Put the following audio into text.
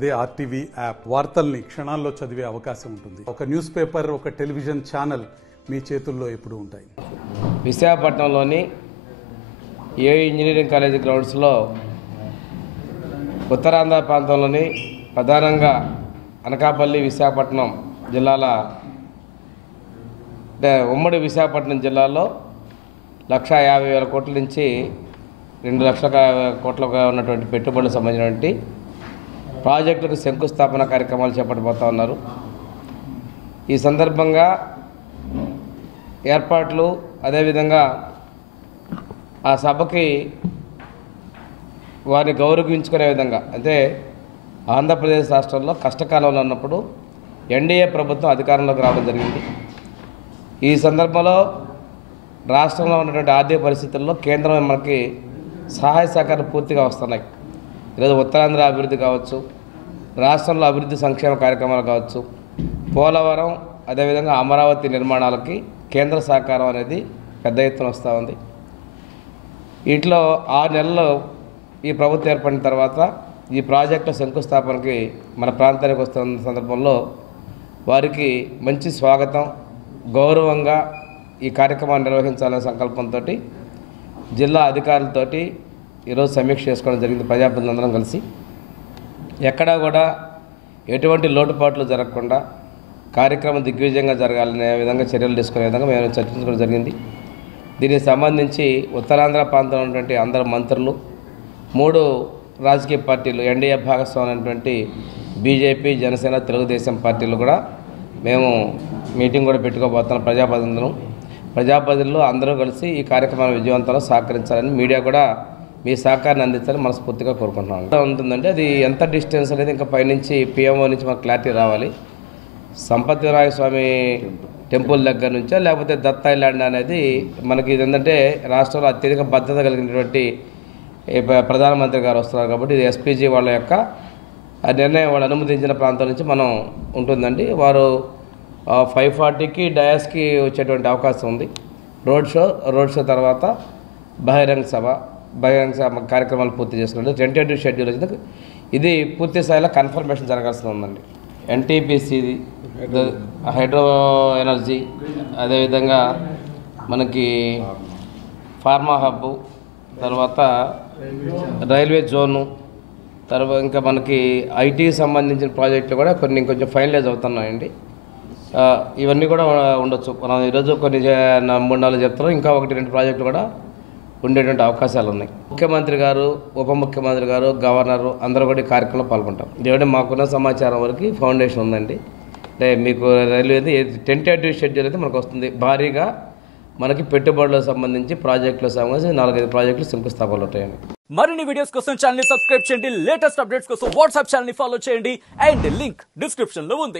అదే RTV app వార్తల్ని క్షణాల్లో చదివే అవకాశం ఉంటుంది. ఒక న్యూస్ పేపర్, ఒక టెలివిజన్ ఛానల్ మీ చేతుల్లో ఎప్పుడూ ఉంటాయి. విశాఖపట్నంలోని ఏయూ ఇంజనీరింగ్ కాలేజీ గ్రౌండ్స్లో ఉత్తరాంధ్ర ప్రాంతంలోని ప్రధానంగా అనకాపల్లి, విశాఖపట్నం జిల్లాల ఉమ్మడి విశాఖపట్నం జిల్లాలో 1,50,000 కోట్ల నుంచి 2 లక్షల కోట్లుగా ఉన్నటువంటి పెట్టుబడులకు సంబంధించినటువంటి ప్రాజెక్టులకు శంకుస్థాపన కార్యక్రమాలు చేపట్టబోతా ఉన్నారు. ఈ సందర్భంగా ఏర్పాట్లు, అదేవిధంగా ఆ సభకి వారిని గౌరవించుకునే విధంగా, అంటే ఆంధ్రప్రదేశ్ రాష్ట్రంలో కష్టకాలంలో ఉన్నప్పుడు ఎన్డీఏ ప్రభుత్వం అధికారంలోకి రావడం జరిగింది. ఈ సందర్భంలో రాష్ట్రంలో ఉన్నటువంటి ఆర్థిక పరిస్థితుల్లో కేంద్రం మనకి సహాయ సహకారం పూర్తిగా వస్తున్నాయి. ఈరోజు ఉత్తరాంధ్ర అభివృద్ధి కావచ్చు, రాష్ట్రంలో అభివృద్ధి సంక్షేమ కార్యక్రమాలు కావచ్చు, పోలవరం, అదేవిధంగా అమరావతి నిర్మాణాలకి కేంద్ర సహకారం అనేది పెద్ద ఎత్తున వస్తూ ఉంది. వీటిలో 6 నెలలు ఈ ప్రభుత్వం ఏర్పడిన తర్వాత ఈ ప్రాజెక్టుల శంకుస్థాపనకి మన ప్రాంతానికి వస్తున్న సందర్భంలో వారికి మంచి స్వాగతం, గౌరవంగా ఈ కార్యక్రమాన్ని నిర్వహించాలనే సంకల్పంతో జిల్లా అధికారులతోటి ఈరోజు సమీక్ష చేసుకోవడం జరిగింది. ప్రజాప్రతినిధులందరం కలిసి ఎక్కడా కూడా ఎటువంటి లోటుపాట్లు జరగకుండా కార్యక్రమం దిగ్విజయంగా జరగాలనే విధంగా చర్యలు తీసుకునే విధంగా మేము చర్చించుకోవడం జరిగింది. దీనికి సంబంధించి ఉత్తరాంధ్ర ప్రాంతంలో ఉన్నటువంటి అందరు మంత్రులు, 3 రాజకీయ పార్టీలు, ఎన్డీఏ భాగస్వామ్యం అయినటువంటి బీజేపీ, జనసేన, తెలుగుదేశం పార్టీలు కూడా మేము మీటింగ్ కూడా పెట్టుకోబోతున్నాం. ప్రజాప్రతినిధులు అందరూ కలిసి ఈ కార్యక్రమాన్ని విజయవంతంలో సహకరించాలని, మీడియా కూడా మీ సహకారాన్ని అందించాలని మనస్ఫూర్తిగా కోరుకుంటున్నాం. ఉంటుందంటే అది ఎంత డిస్టెన్స్ అనేది ఇంకా పైనుంచి పిఎంఓ నుంచి మనకు క్లారిటీ రావాలి. సంపత్ వినాయక స్వామి టెంపుల్ దగ్గర నుంచో లేకపోతే దత్ ఐలాండ్ అనేది మనకి ఏంటంటే రాష్ట్రంలో అత్యధిక భద్రత కలిగినటువంటి ప్రధానమంత్రి గారు వస్తున్నారు కాబట్టి ఇది ఎస్పీజీ వాళ్ళ యొక్క నిర్ణయం, వాళ్ళు అనుమతించిన ప్రాంతం నుంచి మనం ఉంటుందండి. వారు 5:40కి డయాస్కి వచ్చేటువంటి అవకాశం ఉంది. రోడ్ షో తర్వాత బహిరంగ సభ కార్యక్రమాలు పూర్తి చేసుకుంటే టెంటేటివ్ షెడ్యూల్ వచ్చింది. ఇది పూర్తి స్థాయిలో కన్ఫర్మేషన్ జరగాల్సి ఉందండి. ఎన్టీపీసీ, హైడ్రో ఎనర్జీ, అదేవిధంగా మనకి ఫార్మా హబ్బు, తర్వాత రైల్వే జోను, తర్వాత ఇంకా మనకి ఐటీకి సంబంధించిన ప్రాజెక్టులు కూడా కొన్ని కొంచెం ఫైనలైజ్ అవుతున్నాయండి. ఇవన్నీ కూడా ఉండొచ్చు. మనం ఈరోజు కొన్ని 3-4 చెప్తున్నాం, ఇంకా 1-2 ప్రాజెక్టులు కూడా ఉండేటువంటి అవకాశాలు ఉన్నాయి. ముఖ్యమంత్రి గారు, ఉప ముఖ్యమంత్రి గారు, గవర్నరు అందరూ కూడా ఈ కార్యక్రమంలో పాల్గొంటారు. ఇదేంటే మాకున్న సమాచారం వరకు ఫౌండేషన్ ఉందండి. అంటే మీకు రైల్వేది టెంటేటివ్ షెడ్యూల్ అయితే మనకు వస్తుంది. భారీగా మనకి పెట్టుబడులకు సంబంధించి ప్రాజెక్టులకు సంబంధించి 4-5 ప్రాజెక్టులు శంకుస్థాపనలు ఉంటాయండి. మరిన్ని వీడియోస్ కోసం ఛానల్ ని సబ్స్క్రైబ్ చేయండి. లేటెస్ట్ అప్డేట్స్ కోసం వాట్సాప్ ఛానల్ ని ఫాలో చేయండి. అండ్ లింక్ డిస్క్రిప్షన్ లో ఉంది.